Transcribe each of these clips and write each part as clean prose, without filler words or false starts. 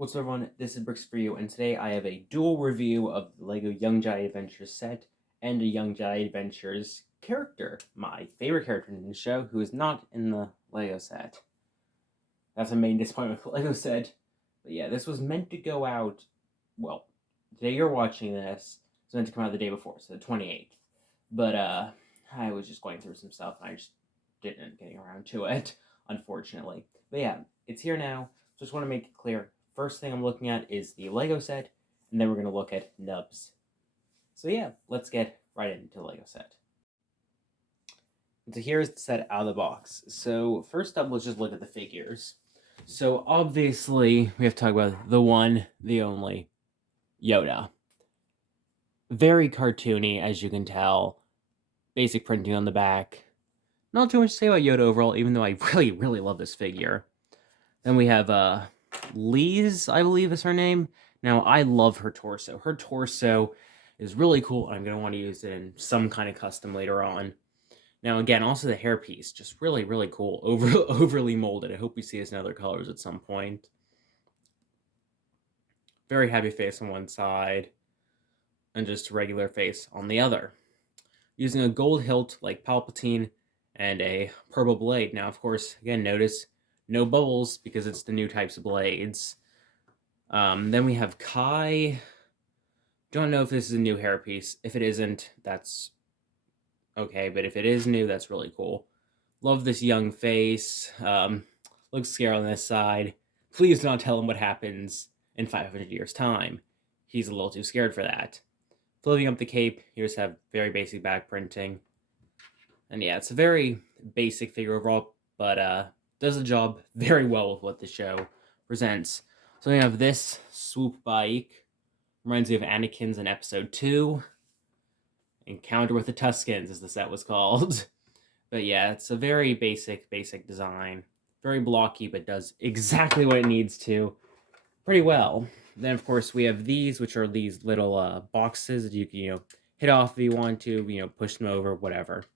What's up, everyone? This is Bricks for you, and today I have a dual review of the LEGO Young Jedi Adventures set and a Young Jedi Adventures character, my favorite character in the show, who is not in the LEGO set. That's a main disappointment with the LEGO set. But yeah, this was meant to go out, well, today you're watching this, it's meant to come out the day before, so the 28th. But I was just going through some stuff, and I just didn't getting around to it, unfortunately. But yeah, it's here now, so just want to make it clear. First thing I'm looking at is the Lego set, and then we're going to look at Nubs. So yeah, let's get right into the Lego set. And so here's the set out of the box. So first up, let's just look at the figures. So obviously, we have to talk about the one, the only, Yoda. Very cartoony, as you can tell. Basic printing on the back. Not too much to say about Yoda overall, even though I really, really love this figure. Then we have Liz, I believe is her name. Now, I love her torso. Her torso is really cool, and I'm going to want to use it in some kind of custom later on. Now, again, also the hairpiece, just really, really cool. Overly molded. I hope we see this in other colors at some point. Very happy face on one side, and just a regular face on the other. Using a gold hilt like Palpatine and a purple blade. Now, of course, again, notice no bubbles because it's the new types of blades. Then we have Kai. Don't know if this is a new hairpiece. If it isn't, that's okay. But if it is new, that's really cool. Love this young face. Looks scary on this side. Please do not tell him what happens in 500 years' time. He's a little too scared for that. Flipping up the cape, you just have very basic back printing. And yeah, it's a very basic figure overall, but does the job very well with what the show presents. So we have this swoop bike. Reminds me of Anakin's in Episode 2. Encounter with the Tuskens, as the set was called. But yeah, it's a very basic design. Very blocky, but does exactly what it needs to pretty well. Then, of course, we have these, which are these little boxes that you can, hit off if you want to, push them over, whatever.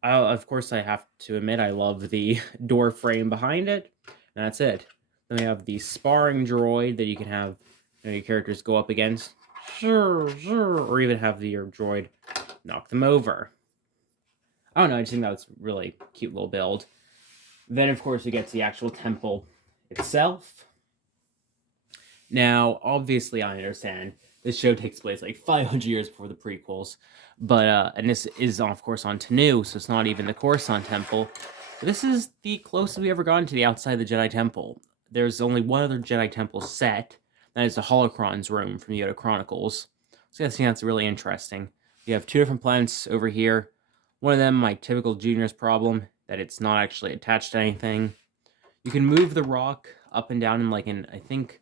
Of course, I have to admit, I love the door frame behind it. And that's it. Then we have the sparring droid that you can have your characters go up against. Or even have your droid knock them over. I don't know, I just think that was really cute little build. Then, of course, we get to the actual temple itself. Now, obviously, I understand this show takes place like 500 years before the prequels, but and this is, of course, on Tenoo, so it's not even the Coruscant Temple. But this is the closest we ever gotten to the outside of the Jedi Temple. There's only one other Jedi Temple set, that is the Holocron's room from the Yoda Chronicles. So I think that's really interesting. You have two different planets over here. One of them, my typical Junior's problem, that it's not actually attached to anything. You can move the rock up and down in I think,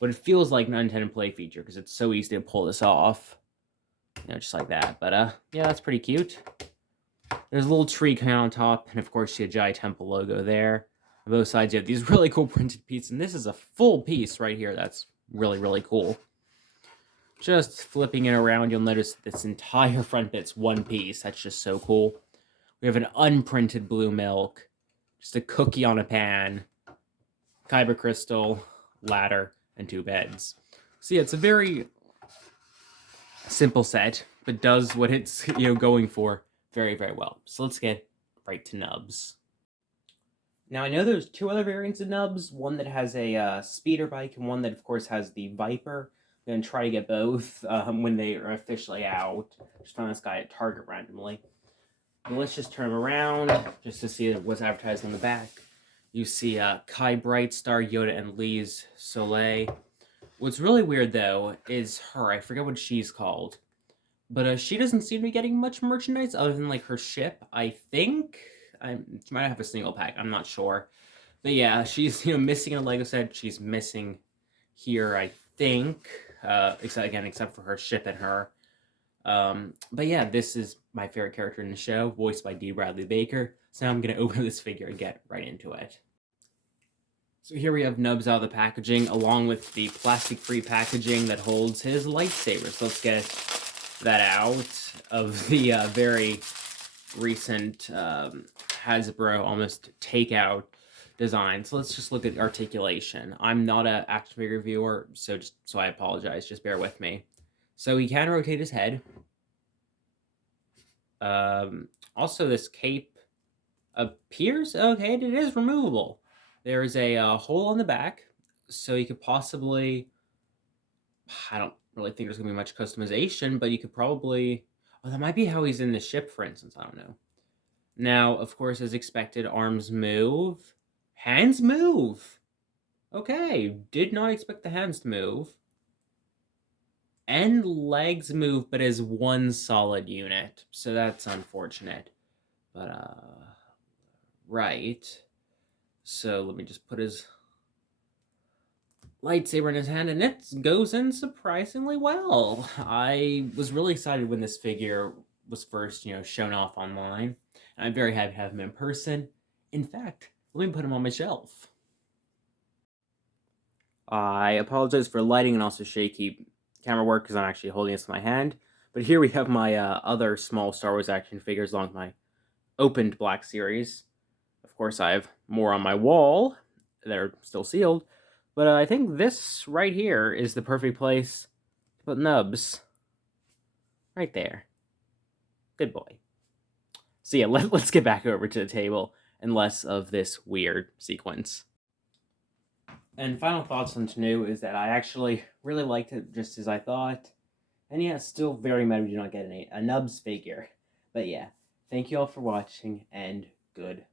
what it feels like an unintended play feature, because it's so easy to pull this off. Just like that. But yeah, that's pretty cute. There's a little tree coming on top, and of course you see a Jedi Temple logo there. On both sides you have these really cool printed pieces, and this is a full piece right here. That's really, really cool. Just flipping it around, you'll notice this entire front bit's one piece. That's just so cool. We have an unprinted blue milk, just a cookie on a pan, kyber crystal, ladder, and two beds. So yeah, it's a very simple set, but does what it's going for very, very well. So let's get right to Nubs. Now, I know there's two other variants of Nubs, one that has a speeder bike and one that, of course, has the Viper. I'm going to try to get both when they are officially out. Just found this guy at Target randomly. But let's just turn him around just to see what's advertised on the back. You see Kai Brightstar, Yoda, and Liz Soleil. What's really weird, though, is her. I forget what she's called. But she doesn't seem to be getting much merchandise other than, her ship, I think. She might have a single pack. I'm not sure. But yeah, she's, missing in a Lego set. She's missing here, I think. Except for her ship and her. But yeah, this is my favorite character in the show, voiced by D. Bradley Baker. So now I'm going to open this figure and get right into it. So here we have Nubs out of the packaging, along with the plastic-free packaging that holds his lightsaber. So let's get that out of the very recent Hasbro almost takeout design. So let's just look at articulation. I'm not an action figure reviewer, so I apologize. Just bear with me. So he can rotate his head. Also, this cape appears okay. It is removable. There is a hole on the back, so you could possibly. I don't really think there's gonna be much customization, but you could probably. Oh, that might be how he's in the ship, for instance. I don't know. Now, of course, as expected, arms move, hands move. Okay, did not expect the hands to move. And legs move, but as one solid unit. So that's unfortunate. But, right. So let me just put his lightsaber in his hand, and it goes in surprisingly well. I was really excited when this figure was first, shown off online. And I'm very happy to have him in person. In fact, let me put him on my shelf. I apologize for lighting and also shaky camera work because I'm actually holding this in my hand. But here we have my other small Star Wars action figures along with my opened Black Series. Of course, I have more on my wall. They're still sealed. But I think this right here is the perfect place to put Nubs. Right there. Good boy. So yeah, let's get back over to the table and less of this weird sequence. And final thoughts on Tenoo is that I actually really liked it just as I thought. And yeah, still very mad we do not get a Nubs figure. But yeah, thank you all for watching, and goodbye.